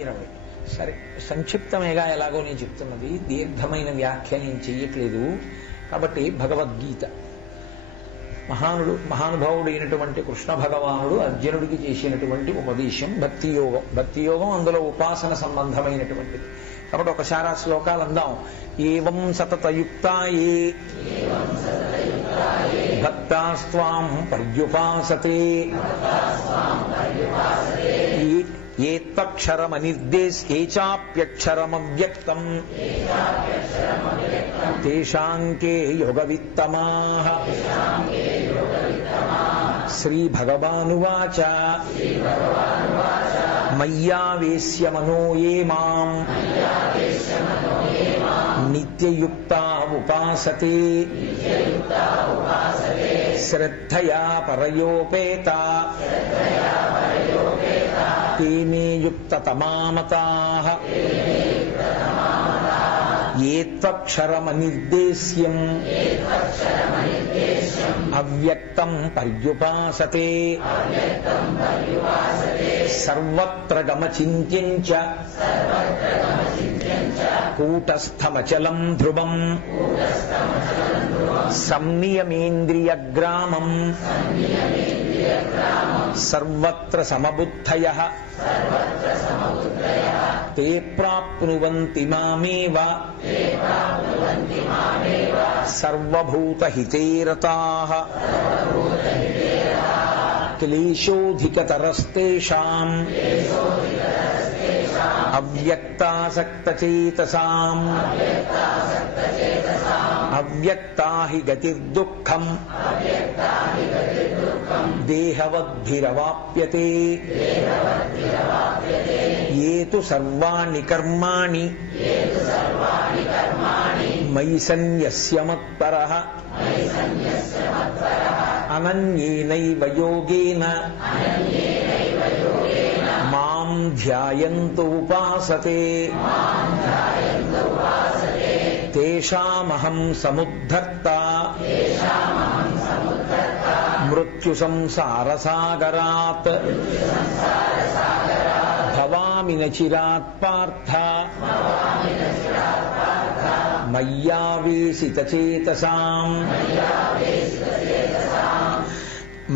20 సరే, సంక్షిప్తమేగా ఎలాగో నేను చెప్తున్నది, దీర్ఘమైన వ్యాఖ్య నేను చెయ్యట్లేదు. కాబట్టి భగవద్గీత మహానుభావుడైనటువంటి కృష్ణ భగవానుడు అర్జునుడికి చేసినటువంటి ఉపదేశం భక్తియోగం. భక్తియోగం అందులో ఉపాసన సంబంధమైనటువంటిది. కాబట్టి ఒకసారి ఆ శ్లోకాలు అందాం. ఏవం సతతయుక్తాయే భక్తాస్త్వాం పర్యుపాసతే ఏ త్వక్షరమనిర్దేశ్యే చాప్యక్షరమవ్యక్తం తేషాంకే యోగవిత్తమాః. శ్రీభగవానువాచ మయ్యావేశ్య మనో యే మాం నిత్యయుక్తా ఉపాసతే శ్రద్ధయా పరయోపేతా తే మే యుక్తతమామతాః. ఏ త్వక్షరమనిర్దేశ్యం అవ్యక్తం పర్యుపాసతే సర్వత్ర గమచింత్యం చ కూటస్థమచలం ధ్రువం సంనియమేంద్రియగ్రామం సర్వత్ర సమబుద్ధయః తే ప్రాప్నువంతి మామేవ సర్వభూతహితే రతాః. క్లేశోధికతరస్తేషాం అవ్యక్తాసక్తచేతసాం అవ్యక్తా హి గతిర్దుఃఖం దేహవద్భిరవాప్యతే. ఏ తు సర్వాణి కర్మాణి మయి సన్యస్య మత్పరః అనన్యేనైవ యోగేన మాం ధ్యాయంతు ఉపాసతే తేషామహం సముద్ధర్తా మృత్యు సంసారసాగరాత్ భవామి నచిరాత్ పార్థ మయ్యావేశితచేతసాం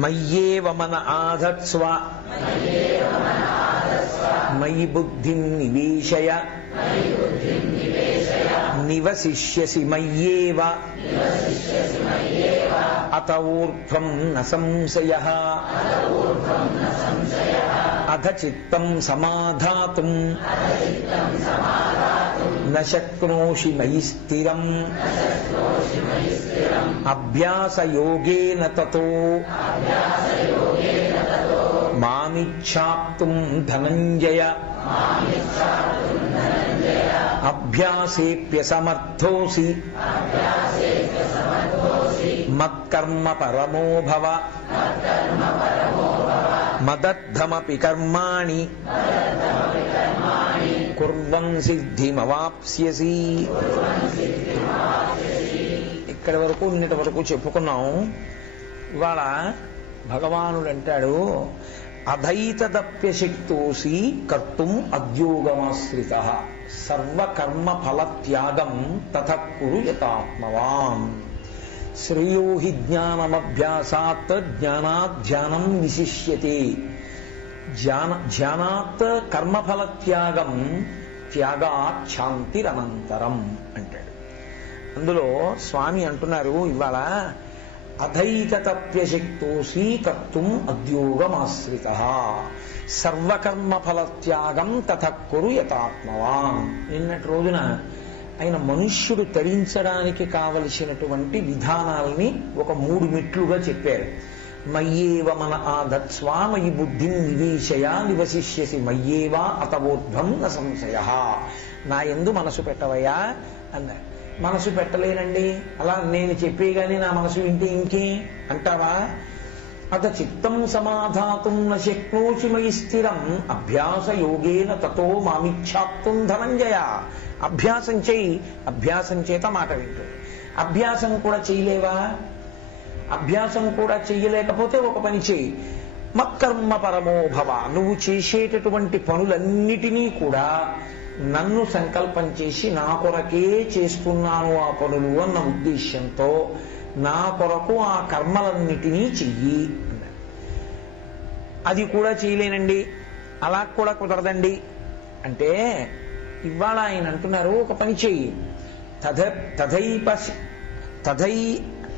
మయ్యేవ మన ఆధత్స్వ మయి బుద్ధిం నివేశయ నివసిష్యసి మయ్యేవ అత ఊర్ధ్వం న సంశయః. అథ చిత్తం సమాధాతుం న శక్నోషి మయి స్థిరం అభ్యాసయోగేన తతో మామిచ్ఛాప్తుం ధనంజయ అభ్యాసేప్యసమర్థోసి మత్కర్మ పరమో భవ మదర్థమపి కర్మాణి కుర్వన్ సిద్ధిమవాప్స్యసి. ఇక్కడి వరకు నిన్నటి వరకు చెప్పుకున్నాం. ఇవాళ భగవానుడు అంటాడు, అధైతదప్యశక్తోసి కర్తుం అద్యోగమాశ్రితః సర్వకర్మ ఫలత్యాగం తతః కురు యతాత్మవాన్. శ్రేయో హి జ్ఞానమభ్యాసాత్ జ్ఞానాత్ ధ్యానం విశిష్యతే. ధ్యానాత్ కర్మఫలత్యాగం త్యాగాత్ శాంతిరనంతరం అంటాడు. అందులో స్వామి అంటున్నారు ఇవాళ అధైతప్యశక్తోసి కర్తుం అద్యోగమాశ్రితః సర్వకర్మ ఫలత్యాగం తతః కురు యతాత్మవాన్. నిన్నటి రోజున ఆయన మనుష్యుడు తరించడానికి కావలసినటువంటి విధానాల్ని ఒక 3 మెట్లుగా చెప్పారు. మయ్యేవ మన ఆధత్స్వ మయి బుద్ధిం నివేశయ నివసిష్యసి మయ్యేవా అతవోర్ధ్వం న సంశయః. నా యందు మనసు పెట్టవయ్యా అన్నారు. మనసు పెట్టలేనండి, అలా నేను చెప్పేగాని నా మనసు వింటే ఇంకే అంటావా? అత చిత్తం సమాధాతుం న శక్నోషి మయి స్థిరం అభ్యాసయోగేన తతో మామిచ్ఛాప్తుం ధనంజయ. అభ్యాసం చేయి, అభ్యాసం చేత మాట వింటూ. అభ్యాసం కూడా చేయలేవా? అభ్యాసం కూడా చెయ్యలేకపోతే ఒక పని చేయి, మత్కర్మ పరమోభవ, నువ్వు చేసేటటువంటి పనులన్నిటినీ కూడా నన్ను సంకల్పం చేసి నా కొరకే చేస్తున్నాను ఆ పనులు అన్న ఉద్దేశ్యంతో నా కొరకు ఆ కర్మలన్నిటినీ చెయ్యి అన్నారు. అది కూడా చేయలేనండి, అలా కూడా కుదరదండి అంటే ఇవాళ ఆయన అంటున్నారు, ఒక పని చెయ్యి.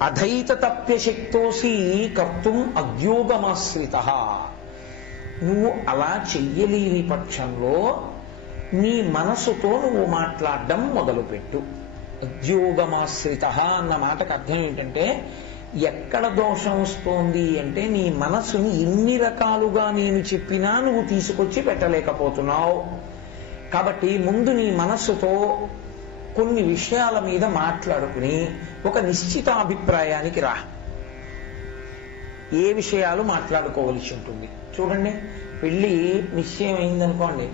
అధైత తప్యశక్తోసి కర్తుం అద్యోగమాశ్రిత. నువ్వు అలా చెయ్యలేని పక్షంలో నీ మనసుతో నువ్వు మాట్లాడడం మొదలుపెట్టు. అద్యోగమాశ్రిత అన్న మాటకు అర్థం ఏంటంటే, ఎక్కడ దోషం వస్తోంది అంటే నీ మనసుని ఎన్ని రకాలుగా నేను చెప్పినా నువ్వు తీసుకొచ్చి పెట్టలేకపోతున్నావు. కాబట్టి ముందు నీ మనస్సుతో కొన్ని విషయాల మీద మాట్లాడుకుని ఒక నిశ్చిత అభిప్రాయానికి రా. ఏ విషయాలు మాట్లాడుకోవలసి ఉంటుంది చూడండి. పెళ్లి నిశ్చయం అయిందనుకోండి,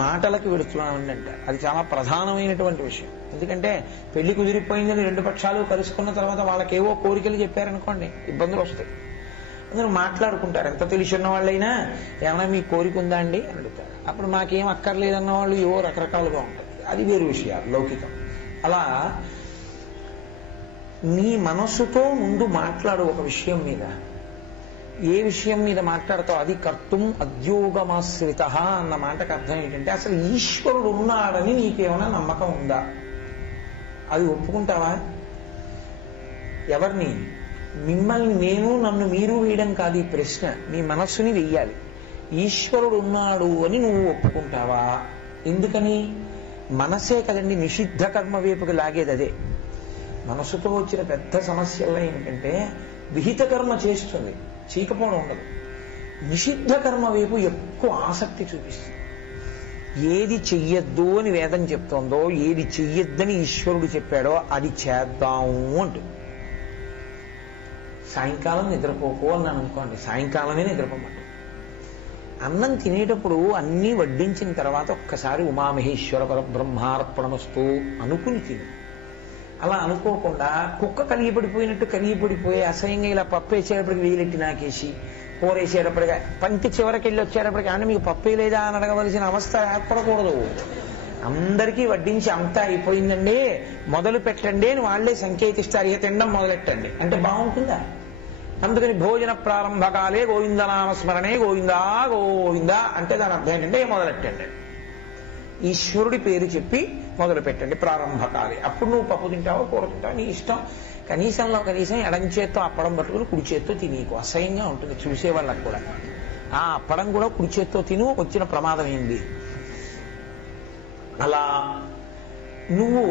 మాటలకి వెళుతున్నామండి అంటే అది చాలా ప్రధానమైనటువంటి విషయం. ఎందుకంటే పెళ్లి కుదిరిపోయిందని రెండు పక్షాలు కలుసుకున్న తర్వాత వాళ్ళకేవో కోరికలు చెప్పారనుకోండి, ఇబ్బందులు వస్తాయి. అందరూ మాట్లాడుకుంటారు. ఎంత తెలిసిన వాళ్ళైనా ఏమైనా మీ కోరిక ఉందా అండి అని అడుగుతారు. అప్పుడు మాకేం అక్కర్లేదన్న వాళ్ళు ఏవో రకరకాలుగా ఉంటారు. అది వేరు విషయాలు, లౌకికం. అలా నీ మనసుతో ముందు మాట్లాడు ఒక విషయం మీద. ఏ విషయం మీద మాట్లాడతావు అది కర్తుం అద్యోగమాశ్రిత అన్న మాటకు అర్థం ఏంటంటే, అసలు ఈశ్వరుడు ఉన్నాడని నీకేమైనా నమ్మకం ఉందా? అది ఒప్పుకుంటావా? ఎవరిని? మిమ్మల్ని నేను, నన్ను మీరు వేయడం కాదు ఈ ప్రశ్న, నీ మనస్సుని వెయ్యాలి. ఈశ్వరుడు ఉన్నాడు అని నువ్వు ఒప్పుకుంటావా? ఎందుకని? మనసే కదండి నిషిద్ధ కర్మ వైపుకి లాగేది. అదే మనసుతో వచ్చిన పెద్ద సమస్యల్లో ఏంటంటే, విహిత కర్మ చేస్తుంది, చీకపోవడం ఉండదు. నిషిద్ధ కర్మ వైపు ఎక్కువ ఆసక్తి చూపిస్తుంది. ఏది చెయ్యొద్దు అని వేదం చెప్తోందో, ఏది చెయ్యొద్దని ఈశ్వరుడు చెప్పాడో అది చేద్దాము అంటుంది. సాయంకాలం నిద్రపోకో అన్నాను అనుకోండి, సాయంకాలమే నిద్రపోమంట. అన్నం తినేటప్పుడు అన్నీ వడ్డించిన తర్వాత ఒక్కసారి ఉమామహేశ్వర పరబ్రహ్మార్పణమస్తు అనుకుని తిను. అలా అనుకోకుండా కుక్క కలిగిపడిపోయినట్టు కలిగిపడిపోయి అసహ్యంగా ఇలా పప్పు వేసేటప్పటికి వేలెట్టి నాకేసి, కూర వేసేటప్పటికి పంటి చివరికి వెళ్ళి వచ్చేటప్పటికి అంటే మీకు పప్పే లేదా అని అడగవలసిన అవస్థ ఏర్పడకూడదు. అందరికీ వడ్డించి అంతా అయిపోయిందండి మొదలు పెట్టండి అని వాళ్లే సంకేతిస్తారు. ఇక తినడం మొదలెట్టండి అంటే బాగుంటుందా? అందుకని భోజన ప్రారంభకాలే గోవిందనామస్మరణే గోవిందా గోవిందా అంటే దాని అర్థం ఏంటంటే మొదలెట్టండి. ఈశ్వరుడి పేరు చెప్పి మొదలు పెట్టండి ప్రారంభకాలే. అప్పుడు నువ్వు పప్పు తింటావో కూర తింటావో నీ ఇష్టం. కనీసం ఎడం చేత్తో అప్పడం పట్టుకుని కుడి చేత్తో తినీకు. అసహ్యంగా ఉంటుంది చూసేవాళ్ళకి కూడా. ఆ అప్పడం కూడా కుడి చేత్తో తిను, వచ్చిన ప్రమాదం ఏంది? అలా నువ్వు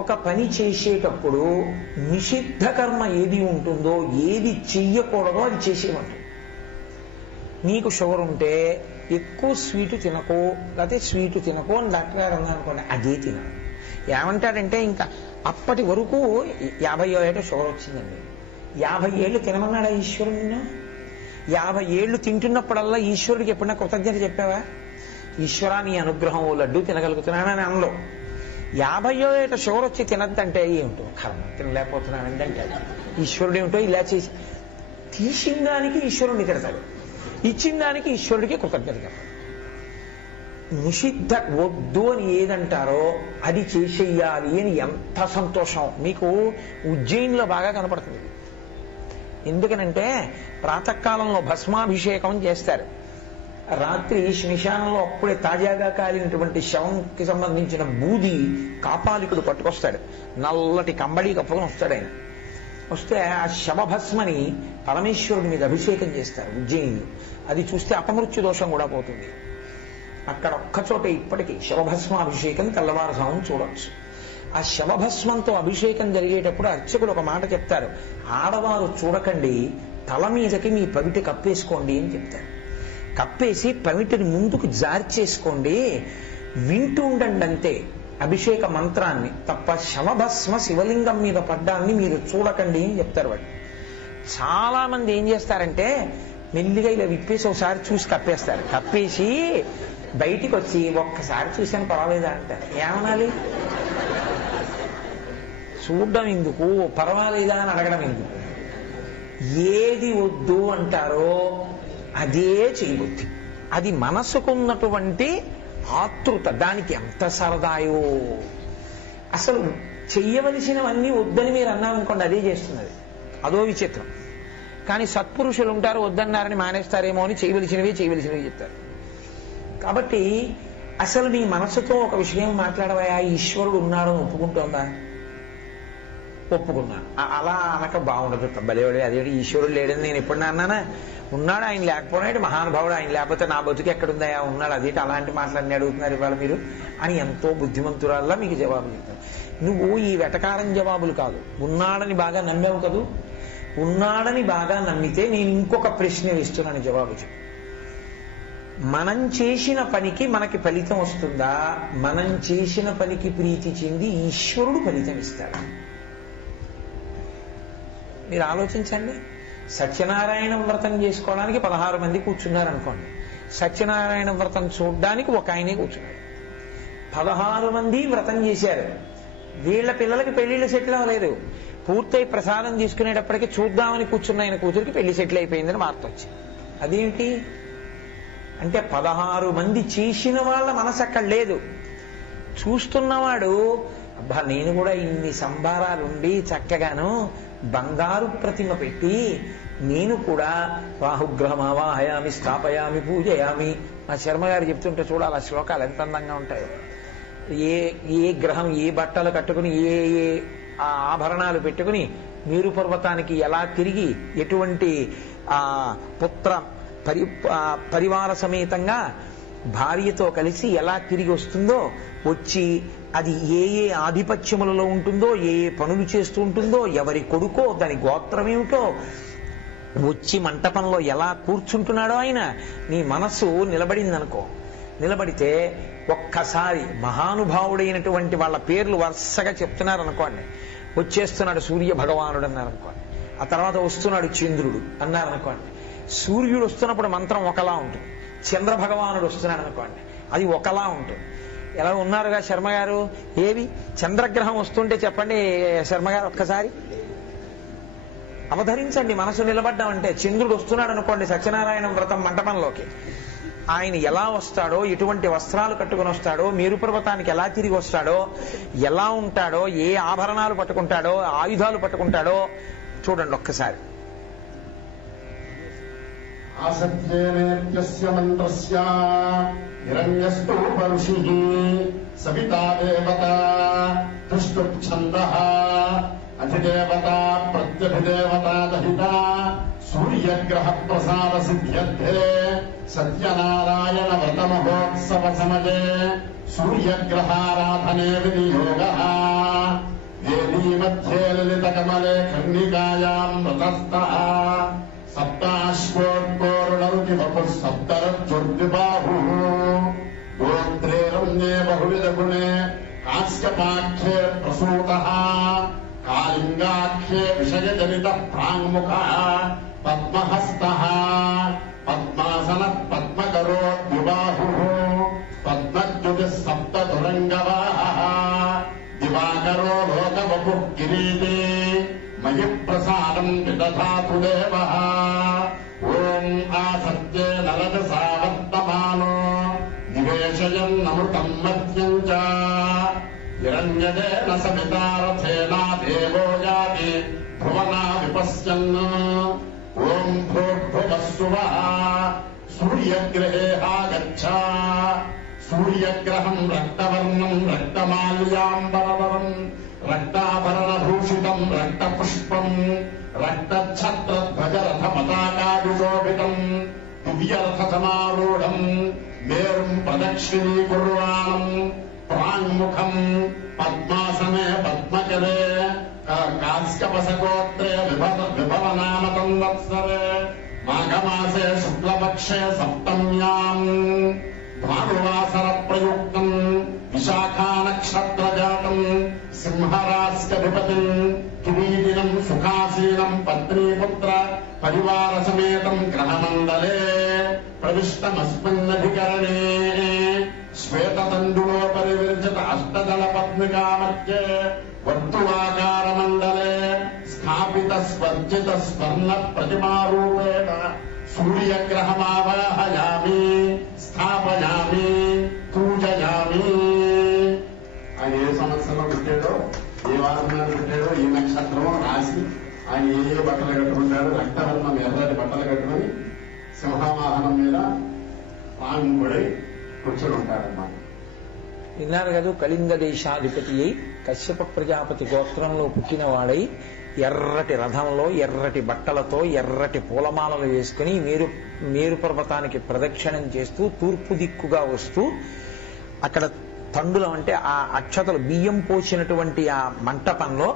ఒక పని చేసేటప్పుడు నిషిద్ధ కర్మ ఏది ఉంటుందో, ఏది చెయ్యకూడదో అది చేసేమంటుంది. నీకు షుగర్ ఉంటే ఎక్కువ స్వీటు తినకో, లేకపోతే స్వీటు తినకో అని డాక్టర్ గారు అన్నారనుకోండి, అదే తినాలి. ఏమంటాడంటే ఇంకా అప్పటి వరకు 50 ఏళ్ళ షుగర్ వచ్చిందండి, 50 ఏళ్ళు తినమన్నాడా ఈశ్వరుడు? 50 ఏళ్ళు తింటున్నప్పుడల్లా ఈశ్వరుడికి ఎప్పుడన్నా కృతజ్ఞత చెప్పావా? ఈశ్వరా నీ అనుగ్రహం ఓ లడ్డు తినగలుగుతున్నానని అనలో. 50 ఏట షుగర్ వచ్చి తినద్దంటే ఏమిటో కర్మ, తినలేకపోతున్నానంటే అంటే ఈశ్వరుడు ఏమిటో ఇలా చేసి తీసిన దానికి ఈశ్వరుడిని తిడతాడు, ఇచ్చిన దానికి ఈశ్వరుడికి కృతజ్ఞత చెప్పాలి. నిషిద్ధ వద్దు అని ఏదంటారో అది చేసేయాలి అని ఎంత సంతోషం మీకు ఉజ్జయినిలో బాగా కనపడుతుంది. ఎందుకనంటే ప్రాతకాలంలో భస్మాభిషేకం చేస్తారు. రాత్రి శ్మశానంలో అప్పుడే తాజాగా కాలినటువంటి శవంకి సంబంధించిన బూది కాపాలికుడు పట్టుకొస్తాడు. నల్లటి కంబళి కప్పుకొని వస్తాడు ఆయన. వస్తే ఆ శవభస్మని పరమేశ్వరుడి మీద అభిషేకం చేస్తారు ఉజ్జయినిలో. అది చూస్తే అపమృత్యు దోషం కూడా పోతుంది. అక్కడ ఒక్కచోట ఇప్పటికీ శవభస్మాభిషేకం తెల్లవారుజామున చూడవచ్చు. ఆ శవభస్మంతో అభిషేకం జరిగేటప్పుడు అర్చకుడు ఒక మాట చెప్తారు, ఆడవారు చూడకండి, తల మీదకి మీ పవిటి కప్పేసుకోండి అని చెప్తారు. కప్పేసి పవిటిని ముందుకు జార్చేసుకోండి, వింటూ ఉండండి అంతే అభిషేక మంత్రాన్ని తప్ప శవభస్మ శివలింగం మీద పడ్డాన్ని మీరు చూడకండి అని చెప్తారు వాళ్ళు. చాలా మంది ఏం చేస్తారంటే మెల్లిగా ఇలా విప్పేసి ఒకసారి చూసి కప్పేస్తారు. కప్పేసి బయటికి వచ్చి ఒక్కసారి చూసాను పర్వాలేదా అంటారు. ఏమనాలి? చూడడం ఎందుకు, పర్వాలేదా అని అడగడం ఎందుకు? ఏది వద్దు అంటారో అదే చేయబుద్ధి. అది మనసుకున్నటువంటి ఆతృత, దానికి ఎంత సరదాయో. అసలు చెయ్యవలసినవన్నీ వద్దని మీరు అన్నారనుకోండి, అదే చేస్తున్నది. అదో విచిత్రం. కానీ సత్పురుషులు ఉంటారు, వద్దన్నారని మానేస్తారేమో అని చేయవలసినవి చెప్తారు. కాబట్టి అసలు నీ మనసుతో ఒక విషయం మాట్లాడవా, ఈశ్వరుడు ఉన్నాడని ఒప్పుకుంటోందా? ఒప్పుకున్నాను. అలా అనక బాగుండదు. బలేవాడే, అదేంటి ఈశ్వరుడు లేడని నేను ఎప్పుడన్నా అన్నానా? ఉన్నాడు, ఆయన లేకపోయినాడు మహానుభావుడు, ఆయన లేకపోతే నా బతుకు ఎక్కడుందా? ఉన్నాడు, అదేంటి అలాంటి మాటలన్నీ అడుగుతున్నారు ఇవాళ మీరు అని ఎంతో బుద్ధిమంతురాల్లా మీకు జవాబు చెప్తాను. నువ్వు ఈ వెటకారం జవాబులు కాదు, ఉన్నాడని బాగా నమ్మావు కదూ, ఉన్నాడని బాగా నమ్మితే నేను ఇంకొక ప్రశ్న వేస్తున్నాను, జవాబు చెప్పు. మనం చేసిన పనికి మనకి ఫలితం వస్తుందా? మనం చేసిన పనికి ప్రీతి చెంది ఈశ్వరుడు ఫలితం ఇస్తాడు. మీరు ఆలోచించండి. సత్యనారాయణ వ్రతం చేసుకోవడానికి 16 మంది కూర్చున్నారనుకోండి, సత్యనారాయణ వ్రతం చూడ్డానికి ఒక ఆయనే కూర్చున్నాడు. 16 మంది వ్రతం చేశారు. వీళ్ళ పిల్లలకి పెళ్లిళ్ళు సెటిల్ అవ్వలేదు. పూర్తయి ప్రసాదం తీసుకునేటప్పటికీ చూద్దామని కూర్చున్న ఆయన కూతురికి పెళ్లి సెటిల్ అయిపోయిందని వార్త వచ్చింది. అదేంటి అంటే 16 మంది చేసిన వాళ్ళ మనసు అక్కడ లేదు. చూస్తున్నవాడు అబ్బా నేను కూడా ఇన్ని సంభారాలుండి చక్కగాను బంగారు ప్రతిమ పెట్టి నేను కూడా రాహుగ్రహం ఆవాహయామి స్థాపయామి పూజయామి. మా శర్మ గారు చెప్తుంటే చూడాలి ఆ శ్లోకాలు ఎంత అందంగా ఉంటాయో. ఏ గ్రహం ఏ బట్టలు కట్టుకుని ఏ ఆభరణాలు పెట్టుకుని మేరు పర్వతానికి ఎలా తిరిగి ఎటువంటి పుత్ర పరివార సమేతంగా భార్యతో కలిసి ఎలా తిరిగి వస్తుందో, వచ్చి అది ఏ ఆధిపత్యములలో ఉంటుందో, ఏ పనులు చేస్తూ ఉంటుందో, ఎవరి కొడుకో, దాని గోత్రం ఏమిటో, వచ్చి మంటపంలో ఎలా కూర్చుంటున్నాడో ఆయన. నీ మనస్సు నిలబడిందనుకో, నిలబడితే ఒక్కసారి మహానుభావుడైనటువంటి వాళ్ళ పేర్లు వరుసగా చెప్తున్నారనుకోండి. వచ్చేస్తున్నాడు సూర్య భగవానుడు అన్నారనుకోండి, ఆ తర్వాత వస్తున్నాడు చంద్రుడు అన్నారనుకోండి. సూర్యుడు వస్తున్నప్పుడు మంత్రం ఒకలా ఉంటుంది, చంద్ర భగవానుడు వస్తున్నాడు అనుకోండి అది ఒకలా ఉంటుంది. ఎలా ఉన్నారుగా శర్మ గారు? ఏవి చంద్రగ్రహం వస్తుంటే చెప్పండి శర్మగారు, ఒక్కసారి అవధరించండి. మనసు నిలబడ్డం అంటే చంద్రుడు వస్తున్నాడు అనుకోండి సత్యనారాయణ వ్రతం మంటపంలోకి, ఆయన ఎలా వస్తాడో, ఎటువంటి వస్త్రాలు కట్టుకుని వస్తాడో, మేరు పర్వతానికి ఎలా తిరిగి వస్తాడో, ఎలా ఉంటాడో, ఏ ఆభరణాలు పట్టుకుంటాడో, ఆయుధాలు పట్టుకుంటాడో చూడండి ఒక్కసారి. ఆసత్యేనేత్యస్య మంత్రస్య హిరణ్యస్తూపరుషిః సవితా దేవత తుష్టుఛందః అధిదేవత ప్రత్యధిదేవత దహిత సూర్యగ్రహ ప్రసాద సిద్ధ్యర్థే సత్యనారాయణ వ్రత మహోత్సవ సమయే సూర్యగ్రహారాధనే వినియోగః దేవీ మధ్యే లలిత కమలే కర్ణికాయాం వ్రతస్థః సప్తాశ్వోద్గోరుణరుతి వపుః సప్తరజ్జుర్ద్విబాహుః గోత్రే రమ్యే బహువిధ గుణే కాశ్యపాఖ్యే ప్రసూతః కాళింగాఖ్యే విషయజనితః ప్రాంగ్ముఖః పద్మహస్తః పద్మాసనః పద్మకరో ద్విబాహుః పద్మద్యుతిః సప్తధురంగవాహः దివాకరో లోకవపుః కిరీటీ మయి ప్రసాదం విదధాతు దేవః. ఓం ఆసత్యే నరజసా వర్తమానో నివేశయన్నమృతం మద్యం చ హిరణ్యజేన సవితారథేనా దేవో యాతి భువనా విపశ్యన్. ఓం భూర్భువః సువః సూర్యగ్రహే ఆగచ్చ. సూర్యగ్రహం రక్తవర్ణం రక్తమాల్యాంబరవరం రక్తాభరణభూషితం రక్తపుష్పం రక్తఛత్రధ్వజరథ పతాకాభిశోభితం దివ్యరథ సమారూఢం మేరుం ప్రదక్షిణీకుర్వాణం ప్రాంగ్ముఖం పద్మాసనే పద్మకరే కాశ్యపసగోత్రే విభవనామ సంవత్సరే మాఘమాసే శుక్లపక్షే సప్తమ్యాం భానువాసర ప్రయుక్తం విశాఖా నక్షత్రజాతం సింహరాస్యధిపతిం కిరీటినం సుఖాసీనం పత్నీపుత్ర పరివార సమేతం గ్రహమండలే ప్రవిష్టమస్మిన్నధికరణే శ్వేతతండులోపరి విరచిత అష్టదళ పద్మికా మధ్యే వర్తులాకార మండలే స్థాపిత స్వర్జిత స్వర్ణ ప్రతిమారూపేణ సూర్యగ్రహమావాహయామి స్థాపయామి పూజయామి. ఆయన ఏ సంవత్సరంలో పుట్టాడో, ఏ వారం మీద పుట్టాడో, ఈ నక్షత్రమో రాసి ఆయన ఏ బట్టలు కట్టుకుంటాడు, రక్తవర్ణం ఎర్రటి బట్టలు కట్టుకుని సింహవాహనం మీద ఆంగుడి కూర్చొని ఉంటాడన్నమాట. విన్నారు కదా, కళింగ దేశాధిపతి అయి కశ్యప ప్రజాపతి గోత్రంలో పుట్టినవాడై ఎర్రటి రథంలో ఎర్రటి బట్టలతో ఎర్రటి పూలమాలలు వేసుకుని మేరు పర్వతానికి ప్రదక్షిణం చేస్తూ తూర్పు దిక్కుగా వస్తూ అక్కడ తండులం అంటే ఆ అక్షతలు బియ్యం పోసినటువంటి ఆ మంటపంలో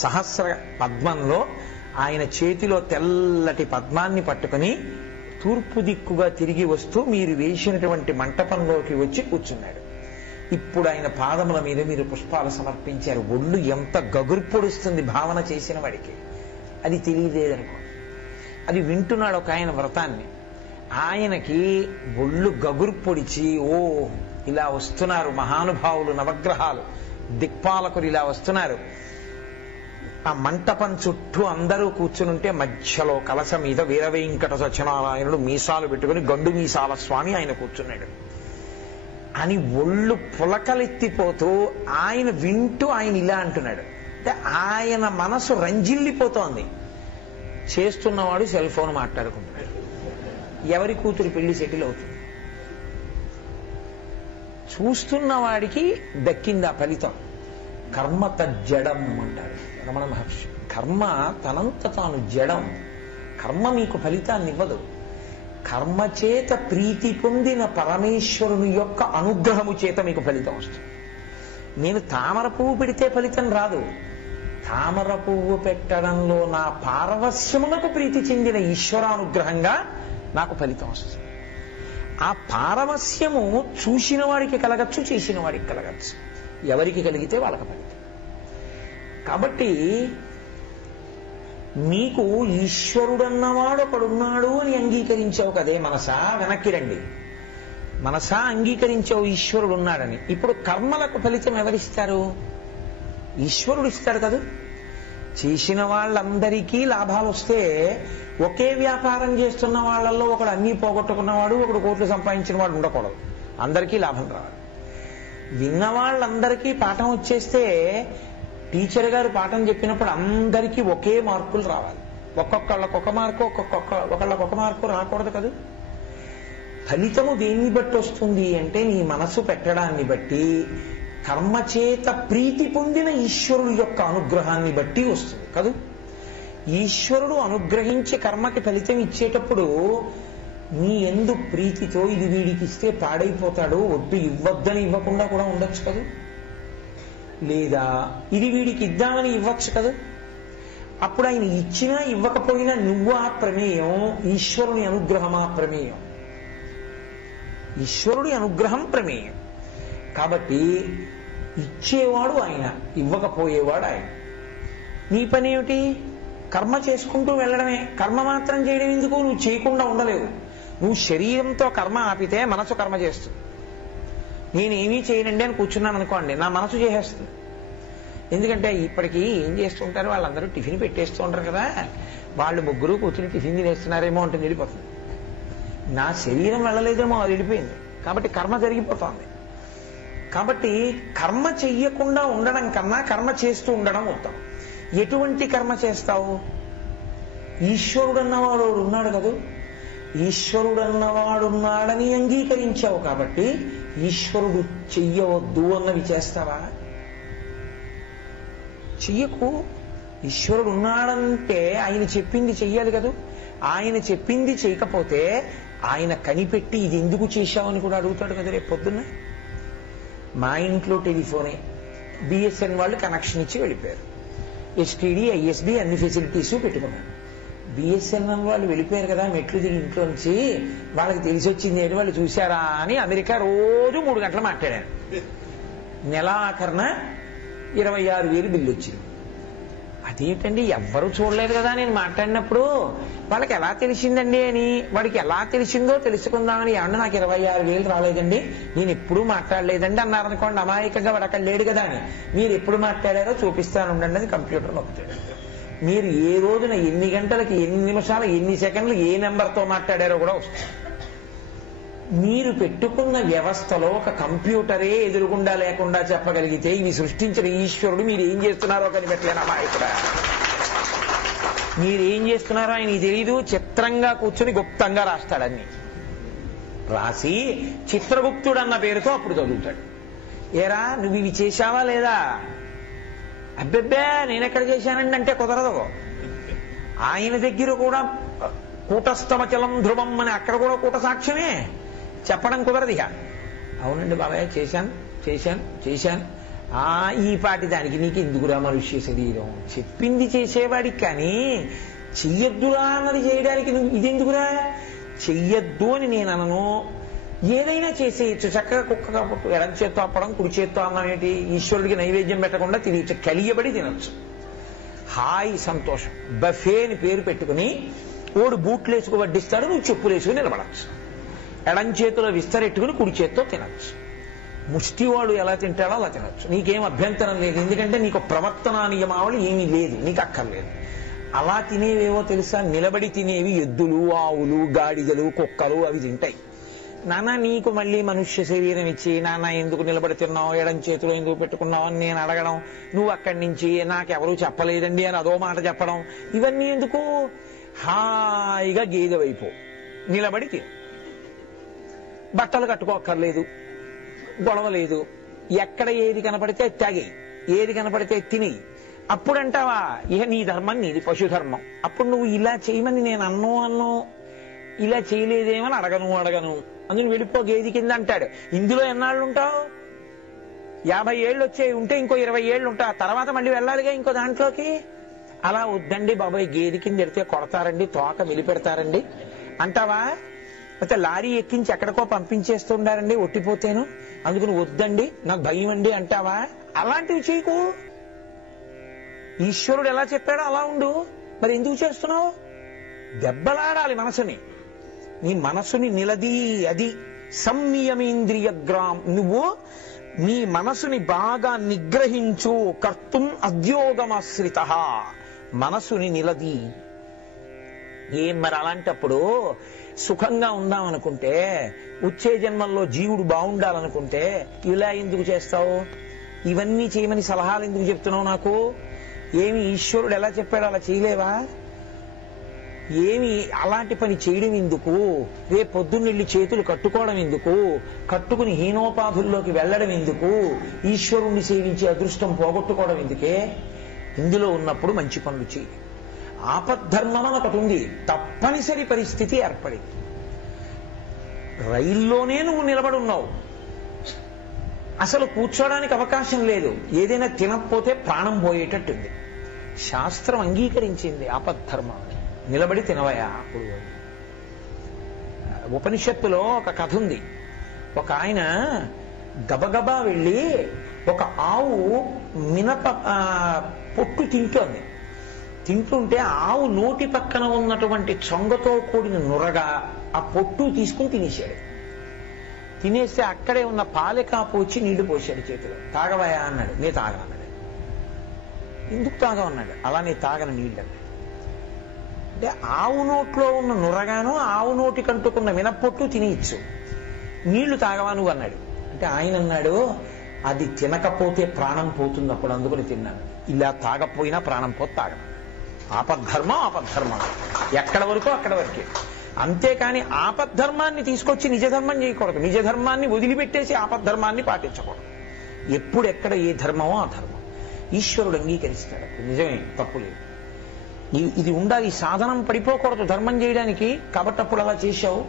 సహస్ర పద్మంలో ఆయన చేతిలో తెల్లటి పద్మాన్ని పట్టుకుని తూర్పు దిక్కుగా తిరిగి వస్తూ మీరు వేసినటువంటి మంటపంలోకి వచ్చి కూర్చున్నాడు. ఇప్పుడు ఆయన పాదముల మీద మీరు పుష్పాలు సమర్పించారు. ఒళ్ళు ఎంత గగుర్పొడుస్తుంది భావన చేసిన వాడికి, అది తెలియలేదనుకో. అది వింటున్నాడు ఒక ఆయన వ్రతాన్ని, ఆయనకి ఒళ్ళు గగుర్పొడిచి, ఓ ఇలా వస్తున్నారు మహానుభావులు, నవగ్రహాలు, దిక్పాలకులు ఇలా వస్తున్నారు. ఆ మంటపం చుట్టూ అందరూ కూర్చునుంటే మధ్యలో కలశ మీద వీరవేంకట సత్యనారాయణుడు మీసాలు పెట్టుకుని గండు మీసాల స్వామి ఆయన కూర్చున్నాడు అని ఒళ్ళు పులకలెత్తిపోతూ ఆయన వింటూ ఆయన ఇలా అంటున్నాడు. అంటే ఆయన మనసు రంజిల్లిపోతోంది. చేస్తున్నవాడు సెల్ ఫోన్ మాట్లాడుకుంటున్నాడు. ఎవరి కూతురు పెళ్లి సెటిల్ అవుతుంది. చూస్తున్న వాడికి దక్కింది ఆ ఫలితం. కర్మ తజ్జడం అంటారు రమణ మహర్షి. కర్మ తనంత తాను జడం. కర్మ మీకు ఫలితాన్ని ఇవ్వదు. కర్మ చేత ప్రీతి పొందిన పరమేశ్వరుని యొక్క అనుగ్రహము చేత మీకు ఫలితం వస్తుంది. నేను తామర పువ్వు పెడితే ఫలితం రాదు. తామర పువ్వు పెట్టడంలో నా పారవస్యమునకు ప్రీతి చెందిన ఈశ్వరానుగ్రహంగా నాకు ఫలితం వస్తుంది. ఆ పారవస్యము చూసిన వాడికి కలగచ్చు, చేసిన వాడికి కలగచ్చు. ఎవరికి కలిగితే వాళ్ళకి ఫలితం. కాబట్టి నీకు ఈశ్వరుడన్నవాడు ఒకడున్నాడు అని అంగీకరించావు కదే మనసా, వెనక్కి రండి. మనసా అంగీకరించావు ఈశ్వరుడు ఉన్నాడని. ఇప్పుడు కర్మలకు ఫలితం ఎవరిస్తారు? ఈశ్వరుడు ఇస్తాడు కదా. చేసిన వాళ్ళందరికీ లాభాలు వస్తే ఒకే వ్యాపారం చేస్తున్న వాళ్ళల్లో ఒకడు అన్నీ పోగొట్టుకున్నవాడు, ఒకడు కోట్లు సంపాదించిన వాడు ఉండకూడదు. అందరికీ లాభం రావాలి. విన్న వాళ్ళందరికీ పాఠం వచ్చేస్తే టీచర్ గారు పాఠం చెప్పినప్పుడు అందరికీ ఒకే మార్కులు రావాలి. ఒక్కొక్కళ్ళకు ఒక మార్కు, ఒకళ్ళకు ఒక మార్కు రాకూడదు కదా. ఫలితము దేన్ని బట్టి వస్తుంది అంటే నీ మనసు పెట్టడాన్ని బట్టి, కర్మచేత ప్రీతి పొందిన ఈశ్వరుడు యొక్క అనుగ్రహాన్ని బట్టి వస్తుంది కదా. ఈశ్వరుడు అనుగ్రహించి కర్మకి ఫలితం ఇచ్చేటప్పుడు నీ ఎందు ప్రీతితో ఇది వీడికి ఇస్తే పాడైపోతాడు, ఒట్టు ఇవ్వద్దని ఇవ్వకుండా కూడా ఉండొచ్చు కదా. లేదా ఇది వీడికి ఇద్దామని ఇవ్వచ్చు కదా. అప్పుడు ఆయన ఇచ్చినా ఇవ్వకపోయినా నువ్వు ఆ ప్రమేయం, ఈశ్వరుని అనుగ్రహం ఆ ప్రమేయం. ఈశ్వరుడి అనుగ్రహం ప్రమేయం. కాబట్టి ఇచ్చేవాడు ఆయన, ఇవ్వకపోయేవాడు ఆయన. నీ పని ఏమిటి? కర్మ చేసుకుంటూ వెళ్ళడమే. కర్మ మాత్రం చేయడం ఎందుకు? నువ్వు చేయకుండా ఉండలేవు. నువ్వు శరీరంతో కర్మ ఆపితే మనసు కర్మ చేస్తుంది. నేనేమీ చేయనండి అని కూర్చున్నాను అనుకోండి, నా మనసు చేసేస్తుంది. ఎందుకంటే ఇప్పటికీ ఏం చేస్తుంటారు, వాళ్ళందరూ టిఫిన్ పెట్టేస్తూ ఉంటారు కదా, వాళ్ళు ముగ్గురు కూర్చుని టిఫిన్ తినేస్తున్నారేమో అంటే వెళ్ళిపోతుంది. నా శరీరం వెళ్ళలేదేమో, అది వెళ్ళిపోయింది. కాబట్టి కర్మ జరిగిపోతుంది. కాబట్టి కర్మ చెయ్యకుండా ఉండడం కన్నా కర్మ చేస్తూ ఉండడం ఉత్తమం. ఎటువంటి కర్మ చేస్తావు? ఈశ్వరుడన్నవాడు ఉన్నాడు కదా. ఈశ్వరుడన్నవాడున్నాడని అంగీకరించావు కాబట్టి ఈశ్వరుడు చెయ్యవద్దు అన్నవి చేస్తావా? చెయ్యకు. ఈశ్వరుడు ఉన్నాడంటే ఆయన చెప్పింది చెయ్యాలి కదా. ఆయన చెప్పింది చేయకపోతే ఆయన కనిపెట్టి ఇది ఎందుకు చేశావని కూడా అడుగుతాడు కదా రేపు పొద్దున్న. మా ఇంట్లో టెలిఫోనే బిఎస్ఎన్ వాళ్ళు కనెక్షన్ ఇచ్చి వెళ్ళిపోయారు. ఎస్టీడీ, ఐఎస్బి అన్ని ఫెసిలిటీస్ పెట్టుకున్నారు. బిఎస్ఎన్ఎల్ వాళ్ళు వెళ్ళిపోయారు కదా మెట్లు దిగి ఇంట్లో నుంచి. వాళ్ళకి తెలిసి వచ్చింది ఏంటి, వాళ్ళు చూశారా అని అమెరికా రోజు 3 గంటలు మాట్లాడాను. నెలాఖరున 26,000 బిల్లు వచ్చింది. అదేంటండి, ఎవ్వరూ చూడలేదు కదా నేను మాట్లాడినప్పుడు, వాళ్ళకి ఎలా తెలిసిందండి అని. వాడికి ఎలా తెలిసిందో తెలుసుకుందామని, ఏమన్నా నాకు 26,000 రాలేదండి, నేను ఎప్పుడూ మాట్లాడలేదండి అన్నారనుకోండి, అమాయకంగా వాడు అక్కడ లేడు కదా అని. మీరు ఎప్పుడు మాట్లాడారో చూపిస్తాను ఉండండి అని కంప్యూటర్ నొక్కుతాడు. మీరు ఏ రోజున ఎన్ని గంటలకి ఎన్ని నిమిషాలు ఎన్ని సెకండ్లు ఏ నెంబర్తో మాట్లాడారో కూడా వస్తుంది. మీరు పెట్టుకున్న వ్యవస్థలో ఒక కంప్యూటరే ఎదురుగుండా లేకుండా చెప్పగలిగితే ఇవి సృష్టించిన ఈశ్వరుడు మీరు ఏం చేస్తున్నారో కనిపెట్టలేనమ్మా. ఇక్కడ మీరేం చేస్తున్నారో ఆయనకి తెలీదు. చిత్రంగా కూర్చుని గుప్తంగా రాస్తాడన్ని. రాసి చిత్రగుప్తుడు అన్న పేరుతో అప్పుడు చదువుతాడు. ఏరా నువ్వు ఇవి చేశావా లేదా? అబ్బెబ్బే నేనెక్కడ చేశానండి అంటే కుదరదు. ఆయన దగ్గర కూడా కూటస్థమచలం ధ్రువం అని అక్కడ కూడా కూట సాక్ష్యమే చెప్పడం కుదరదు. ఇక అవునండి బాబాయ్ చేశాను చేశాను చేశాను. ఈ పాటి దానికి నీకు ఎందుకురా మనుష్య శరీరం? చెప్పింది చేసేవాడికి కానీ చెయ్యొద్దురా అన్నది చేయడానికి నువ్వు ఇదెందుకురా? చెయ్యొద్దు అని నేను అనను. ఏదైనా చేసేయచ్చు. చక్కగా కుక్క కాబట్టి ఎడం చేత్తో అప్పడం కుడి చేత్తో అన్నం ఏంటి? ఈశ్వరుడికి నైవేద్యం పెట్టకుండా తినచ్చు. కలియబడి తినచ్చు. హాయి సంతోషం. బఫే అని పేరు పెట్టుకుని ఓడు బూట్లు వేసుకు వడ్డిస్తాడు, నువ్వు చెప్పులు వేసుకుని నిలబడచ్చు. ఎడం చేతిలో విస్తరెట్టుకుని కుడి చేత్తో తినచ్చు. ముష్టివాడు ఎలా తింటాడో అలా తినచ్చు. నీకేం అభ్యంతరం లేదు. ఎందుకంటే నీకు ప్రవర్తనా నియమావళి ఏమీ లేదు, నీకు అక్కర్లేదు. అలా తినేవేవో తెలుసా? నిలబడి తినేవి ఎద్దులు, ఆవులు, గాడిదలు, కుక్కలు అవి తింటాయి. నాన్న నీకు మళ్ళీ మనుష్య శరీరం ఇచ్చి నాన్న ఎందుకు నిలబడి తిన్నావు, ఎడం చేతిలో ఎందుకు పెట్టుకున్నావు అని నేను అడగడం, నువ్వు అక్కడి నుంచి నాకెవరూ చెప్పలేదండి అని అదో మాట చెప్పడం, ఇవన్నీ ఎందుకు? హాయిగా గేదె వైపు నిలబడి తిను. బట్టలు కట్టుకోక్కర్లేదు, గొడవ లేదు. ఎక్కడ ఏది కనపడితే తాగి, ఏది కనపడితే తిని. అప్పుడంటావా ఇక నీ ధర్మం నీది, పశుధర్మం. అప్పుడు నువ్వు ఇలా చేయమని నేను అన్నో ఇలా చేయలేదేమని అడగను అందుకు వెళ్ళిపో గేది కింద అంటాడు. ఇందులో ఎన్నాళ్ళు ఉంటావు? 50 ఏళ్ళు వచ్చాయి, ఉంటే ఇంకో 20 ఏళ్ళు ఉంటా, తర్వాత మళ్ళీ వెళ్ళాలిగా ఇంకో దాంట్లోకి. అలా వద్దండి బాబాయ్ గేది కింద ఎడితే కొడతారండి, తోక మెలిపెడతారండి అంటావా? అయితే లారీ ఎక్కించి ఎక్కడికో పంపించేస్తుండారండి ఒట్టిపోతేను, అందుకని వద్దండి నాకు భయం అండి అంటావా? అలాంటివి చేయకు. ఈశ్వరుడు ఎలా చెప్పాడో అలా ఉండు. మరి ఎందుకు చేస్తున్నావు? దెబ్బలాడాలి మనసుని. నీ మనసుని నిలదీ, అది సంయమేంద్రియగ్రామ్. నువ్వు నీ మనసుని బాగా నిగ్రహించు. కర్తుం అద్యోగమాశ్రిత. మనసుని నిలదీ. ఏం మరి అలాంటప్పుడు సుఖంగా ఉందామనుకుంటే, వచ్చే జన్మల్లో జీవుడు బాగుండాలనుకుంటే ఇలా ఎందుకు చేస్తావు? ఇవన్నీ చేయమని సలహాలు ఎందుకు చెప్తున్నావు నాకు? ఏమి ఈశ్వరుడు ఎలా చెప్పాడు అలా చేయలేవా? ఏమి అలాంటి పని చేయడం ఎందుకు? రేపు పొద్దున్నెళ్ళి చేతులు కట్టుకోవడం ఎందుకు? కట్టుకుని హీనోపాధుల్లోకి వెళ్లడం ఎందుకు? ఈశ్వరుణ్ణి సేవించే అదృష్టం పోగొట్టుకోవడం ఎందుకే? ఇందులో ఉన్నప్పుడు మంచి పనులు చేయి. ఆపద్ధర్మం అని ఒకటి ఉంది, తప్పనిసరి పరిస్థితి ఏర్పడింది. రైల్లోనే నువ్వు నిలబడి ఉన్నావు, అసలు కూర్చోడానికి అవకాశం లేదు, ఏదైనా తినకపోతే ప్రాణం పోయేటట్టుంది. శాస్త్రం అంగీకరించింది ఆపద్ధర్మం. నిలబడి తినవయా. అప్పుడు ఉపనిషత్తులో ఒక కథ ఉంది. ఒక ఆయన గబగబా వెళ్ళి ఒక ఆవు మినప పొట్టు తింటుంటే ఆవు నోటి పక్కన ఉన్నటువంటి చొంగతో కూడిన నురగా ఆ పొట్టు తీసుకుని తినేశాడు. తినేస్తే అక్కడే ఉన్న పాలెకాపు వచ్చి నీళ్లు పోశాడు చేతిలో. తాగవయా అన్నాడు. నే తాగనన్నాడు. ఎందుకు తాగమన్నాడు. అలా నే తాగను నీళ్ళు అన్నాడు. అంటే ఆవు నోట్లో ఉన్న నురగాను ఆవు నోటి కంటుకున్న మినప్పొట్టు తినేయచ్చు, నీళ్లు తాగవా నువ్వు అన్నాడు. అంటే ఆయన అన్నాడు, అది తినకపోతే ప్రాణం పోతుంది, అప్పుడు అందుకని తిన్నాను. ఇలా తాగపోయినా ప్రాణం పోతే తాగను. ఆపద్ధర్మం ఎక్కడ వరకు అక్కడ వరకే. అంతేకాని ఆపద్ధర్మాన్ని తీసుకొచ్చి నిజధర్మం చేయకూడదు. నిజధర్మాన్ని వదిలిపెట్టేసి ఆపద్ధర్మాన్ని పాటించకూడదు. ఎప్పుడెక్కడ ఏ ధర్మమో ఆ ధర్మం ఈశ్వరుడు అంగీకరిస్తాడు. నిజమే, తప్పు లేదు. ఇది ఉండాలి. సాధనం పడిపోకూడదు ధర్మం చేయడానికి. కాబట్టి అప్పుడు అలా చేశావు,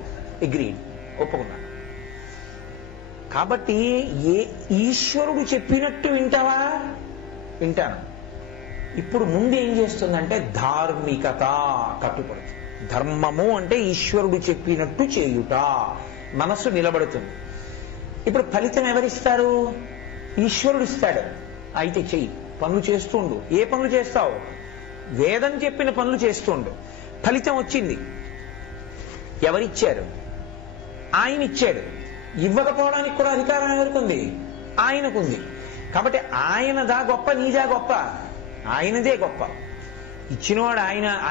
అగ్రీడ్, ఒప్పుకున్నాను. కాబట్టి ఈశ్వరుడు చెప్పినట్టు వింటావా? వింటాను. ఇప్పుడు ముందు ఏం చేస్తుందంటే ధార్మికత కట్టుపడుతుంది. ధర్మము అంటే ఈశ్వరుడు చెప్పినట్టు చేయుట. మనస్సు నిలబడుతుంది. ఇప్పుడు ఫలితం ఎవరిస్తారు? ఈశ్వరుడు ఇస్తాడు. అయితే చెయ్యి, పనులు చేస్తుండు. ఏ పనులు చేస్తావు? వేదం చెప్పిన పనులు చేస్తుండు. ఫలితం వచ్చింది. ఎవరిచ్చారు? ఆయన ఇచ్చాడు. ఇవ్వకపోవడానికి కూడా అధికారం ఎవరికుంది? ఆయనకుంది. కాబట్టి ఆయనదా గొప్ప, నీదా గొప్ప? ఆయనదే గొప్ప. ఇచ్చినవాడు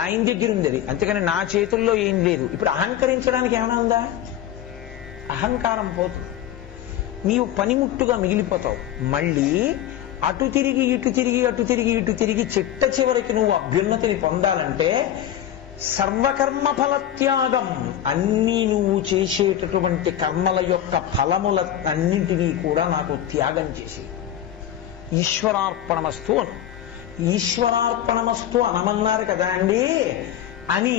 ఆయన దగ్గర ఉంది అది, అంతేకాని నా చేతుల్లో ఏం లేదు. ఇప్పుడు అహంకరించడానికి ఏమైనా ఉందా? అహంకారం పోతుంది, నీవు పనిముట్టుగా మిగిలిపోతావు. మళ్ళీ అటు తిరిగి ఇటు తిరిగి అటు తిరిగి ఇటు తిరిగి చిట్ట చివరికి నువ్వు అభ్యున్నతిని పొందాలంటే సర్వకర్మ ఫలత్యాగం, అన్నీ నువ్వు చేసేటటువంటి కర్మల యొక్క ఫలముల అన్నింటినీ కూడా నాకు త్యాగం చేసి ఈశ్వరార్పణమస్తు అను. ఈశ్వరార్పణమస్తు అనమన్నారు కదా అండి అని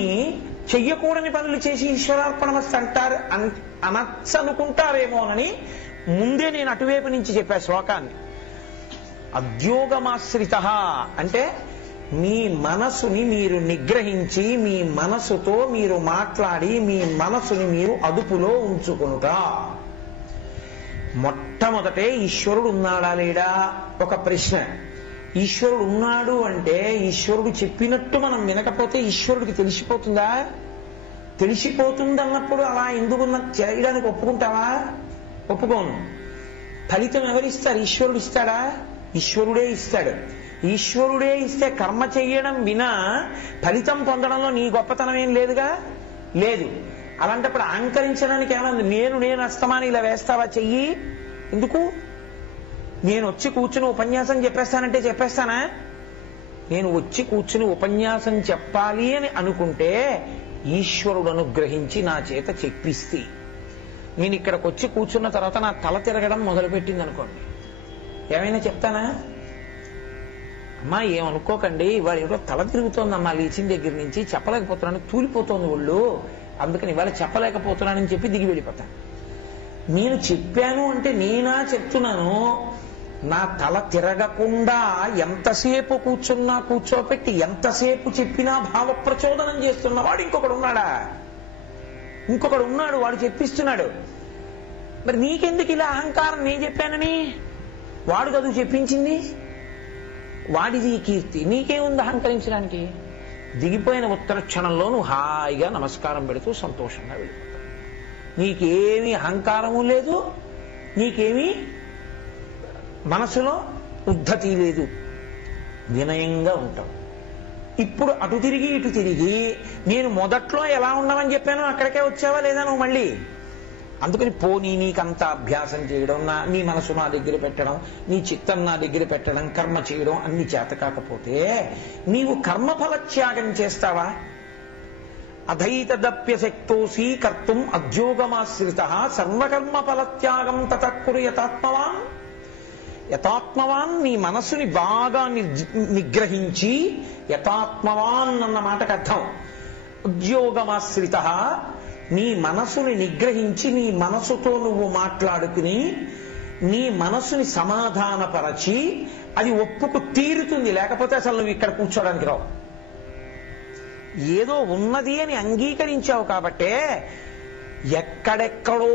చెయ్యకూడని పనులు చేసి ఈశ్వరార్పణమస్తు అంటారు అనొచ్చనుకుంటారేమోనని ముందే నేను అటువైపు నుంచి చెప్పా శ్లోకాన్ని. అద్యోగమాశ్రిత అంటే మీ మనసుని మీరు నిగ్రహించి మీ మనసుతో మీరు మాట్లాడి మీ మనసుని మీరు అదుపులో ఉంచుకొనుట. మొట్టమొదటే ఈశ్వరుడు ఉన్నాడా లేడా ఒక ప్రశ్న. ఈశ్వరుడు ఉన్నాడు అంటే ఈశ్వరుడు చెప్పినట్టు మనం వినకపోతే ఈశ్వరుడికి తెలిసిపోతుందా? తెలిసిపోతుందన్నప్పుడు అలా ఎందుకున్న చేయడానికి ఒప్పుకుంటావా? ఒప్పుకోను. ఫలితం ఎవరిస్తారు? ఈశ్వరుడు ఇస్తాడా? ఈశ్వరుడే ఇస్తాడు. ఈశ్వరుడే ఇస్తే కర్మ చెయ్యడం వినా ఫలితం పొందడంలో నీ గొప్పతనం ఏం లేదుగా, లేదు. అలాంటప్పుడు అహంకరించడానికి ఏమన్నా నేను అస్తమాని ఇలా వేస్తావా చెయ్యి? ఎందుకు? నేను వచ్చి కూర్చుని ఉపన్యాసం చెప్పేస్తానంటే చెప్పేస్తానా? నేను వచ్చి కూర్చుని ఉపన్యాసం చెప్పాలి అని అనుకుంటే ఈశ్వరుడు అనుగ్రహించి నా చేత చెప్పిస్తే, నేను ఇక్కడికి వచ్చి కూర్చున్న తర్వాత నా తల తిరగడం మొదలుపెట్టింది అనుకోండి, ఏమైనా చెప్తానా? అమ్మా ఏమనుకోకండి, ఇవాళ ఏదో తల తిరుగుతోందమ్మా లేచిన దగ్గర నుంచి, చెప్పలేకపోతున్నాను, తూలిపోతోంది ఒళ్ళు, అందుకని ఇవాళ చెప్పలేకపోతున్నానని చెప్పి దిగి వెళ్ళిపోతాను. నేను చెప్పాను అంటే నేనా చెప్తున్నాను, నా తల తిరగకుండా ఎంతసేపు కూర్చున్నా కూర్చోపెట్టి ఎంతసేపు చెప్పినా భావ ప్రచోదనం చేస్తున్నవాడు ఇంకొకడు ఉన్నాడా? ఇంకొకడు ఉన్నాడు, వాడు చెప్పిస్తున్నాడు. మరి నీకెందుకు ఇలా అహంకారం? నేను చెప్పానని వాడు కదూ చెప్పించింది, వాడిది కీర్తి, నీకేముంది అహంకరించడానికి? దిగిపోయిన ఉత్తర క్షణంలో నువ్వు హాయిగా నమస్కారం పెడుతూ సంతోషంగా వెళ్ళిపోతావు. నీకేమీ అహంకారము లేదు, నీకేమీ మనసులో ఉద్ధతి లేదు, వినయంగా ఉంటావు. ఇప్పుడు అటు తిరిగి ఇటు తిరిగి నేను మొదట్లో ఎలా ఉండమని చెప్పానో అక్కడికే వచ్చావా లేదా నువ్వు మళ్ళీ? అందుకని పోనీ నీకంత అభ్యాసం చేయడం, నీ మనసు నా దగ్గర పెట్టడం, నీ చిత్తం నా దగ్గర పెట్టడం, కర్మ చేయడం అన్ని చేత కాకపోతే నీవు కర్మఫల త్యాగం చేస్తావా? అధైతదప్యశక్తోసి కర్తుం అద్యోగమాశ్రిత సర్వకర్మ ఫలత్యాగం తతఃకురు యతాత్మవాన్. యతాత్మవాన్ నీ మనసుని బాగా నిగ్రహించి, యతాత్మవాన్ అన్న మాటకు అర్థం ఉద్యోగమాశ్రిత, నీ మనసుని నిగ్రహించి నీ మనసుతో నువ్వు మాట్లాడుకుని నీ మనసుని సమాధానపరచి అది ఒప్పుకు తీరుతుంది, లేకపోతే అసలు నువ్వు ఇక్కడ కూర్చోడానికి రావు. ఏదో ఉన్నది అని అంగీకరించావు కాబట్టే ఎక్కడెక్కడో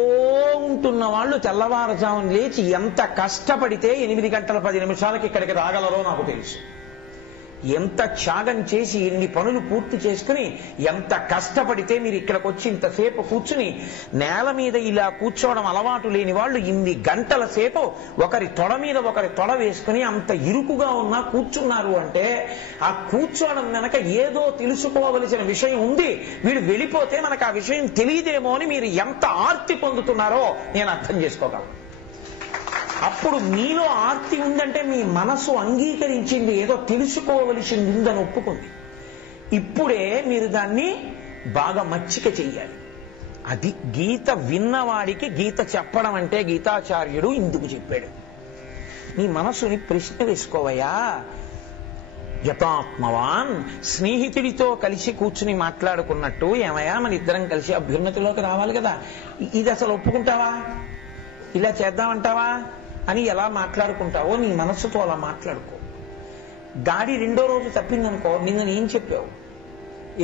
ఉంటున్న వాళ్ళు తెల్లవారుజామున లేచి ఎంత కష్టపడితే 8 గంటల 10 నిమిషాలకి ఇక్కడికి రాగలరో నాకు తెలుసు. ఎంత త్యాగం చేసి ఎన్ని పనులు పూర్తి చేసుకుని ఎంత కష్టపడితే మీరు ఇక్కడికి వచ్చి ఇంతసేపు కూర్చుని నేల మీద ఇలా కూర్చోవడం అలవాటు లేని వాళ్ళు ఇన్ని గంటల సేపు ఒకరి తొడ మీద ఒకరి తొడ వేసుకుని అంత ఇరుకుగా ఉన్నా కూర్చున్నారు అంటే ఆ కూర్చోవడం వెనక ఏదో తెలుసుకోవలసిన విషయం ఉంది. వీడు వెళ్ళిపోతే మనకు ఆ విషయం తెలియదేమో అని మీరు ఎంత ఆర్తి పొందుతున్నారో నేను అర్థం చేసుకోగలను. అప్పుడు మీలో ఆర్తి ఉందంటే మీ మనసు అంగీకరించింది, ఏదో తెలుసుకోవలసింది ఉందని ఒప్పుకుంది. ఇప్పుడే మీరు దాన్ని బాగా మచ్చిక చెయ్యాలి. అది గీత విన్నవాడికి గీత చెప్పడం అంటే గీతాచార్యుడు ఇందుకు చెప్పాడు. నీ మనసుని ప్రశ్న వేసుకోవయ్యా. యతాత్మవాన్, స్నేహితుడితో కలిసి కూర్చుని మాట్లాడుకున్నట్టు, ఏమయ్యా మన ఇద్దరం కలిసి అభ్యున్నతిలోకి రావాలి కదా, ఇది అసలు ఒప్పుకుంటావా? ఇలా చేద్దామంటావా అని ఎలా మాట్లాడుకుంటావో నీ మనస్సుతో అలా మాట్లాడుకో. గాడి 2వ రోజు తప్పిందనుకో, నిన్న ఏం చెప్పావు,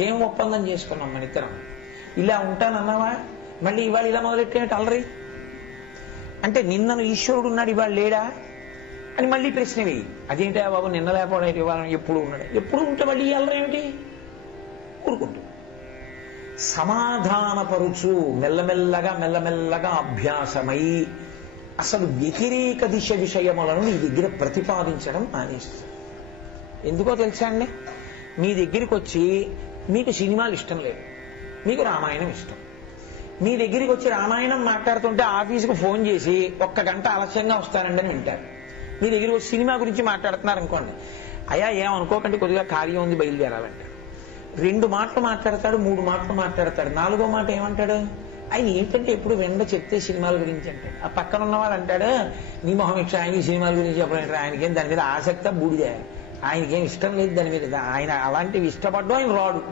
ఏం ఒప్పందం చేసుకున్నాం మన ఇద్దరం, ఇలా ఉంటానన్నావా, మళ్ళీ ఇవాళ ఇలా మొదలెట్టేట అలరి అంటే నిన్నను ఈశ్వరుడు ఉన్నాడు ఇవాళ లేడా అని మళ్ళీ ప్రశ్న వేయి. అదేంటా బాబు నిన్న లేకపోవడం ఇవాళ ఎప్పుడు ఉన్నాడు, ఎప్పుడు ఉంటే మళ్ళీ అలరి ఏమిటి? ఊరుకుంటూ సమాధానపరుచు మెల్లమెల్లగా అభ్యాసమై అసలు వ్యతిరేక దిశ విషయములను నీ దగ్గర ప్రతిపాదించడం మానేస్తుంది. ఎందుకో తెలుసా అండి, మీ దగ్గరికి వచ్చి మీకు సినిమాలు ఇష్టం లేదు, మీకు రామాయణం ఇష్టం. మీ దగ్గరికి వచ్చి రామాయణం మాట్లాడుతుంటే ఆఫీసుకు ఫోన్ చేసి 1 గంట ఆలస్యంగా వస్తానండి అని వింటారు. మీ దగ్గరికి వచ్చి సినిమా గురించి మాట్లాడుతున్నారు అనుకోండి, అయ్యా ఏమనుకోకండి కొద్దిగా కార్యం ఉంది బయలుదేరాలంటాడు. 2 మాటలు మాట్లాడతాడు, 3 మాటలు మాట్లాడతాడు, 4వ మాట ఏమంటాడు? ఆయన ఏంటంటే ఎప్పుడు వెండ చెప్తే సినిమాల గురించి అంటాడు. ఆ పక్కన ఉన్నవాడు అంటాడు, నీ మొహం ఇచ్చా ఆయనకి సినిమాల గురించి చెప్పలేంటారు, ఆయనకేం దాని మీద ఆసక్తి బూడిదే, ఆయనకేం ఇష్టం లేదు దాని మీద, ఆయన అలాంటివి ఇష్టపడ్డా ఆయన రాడు.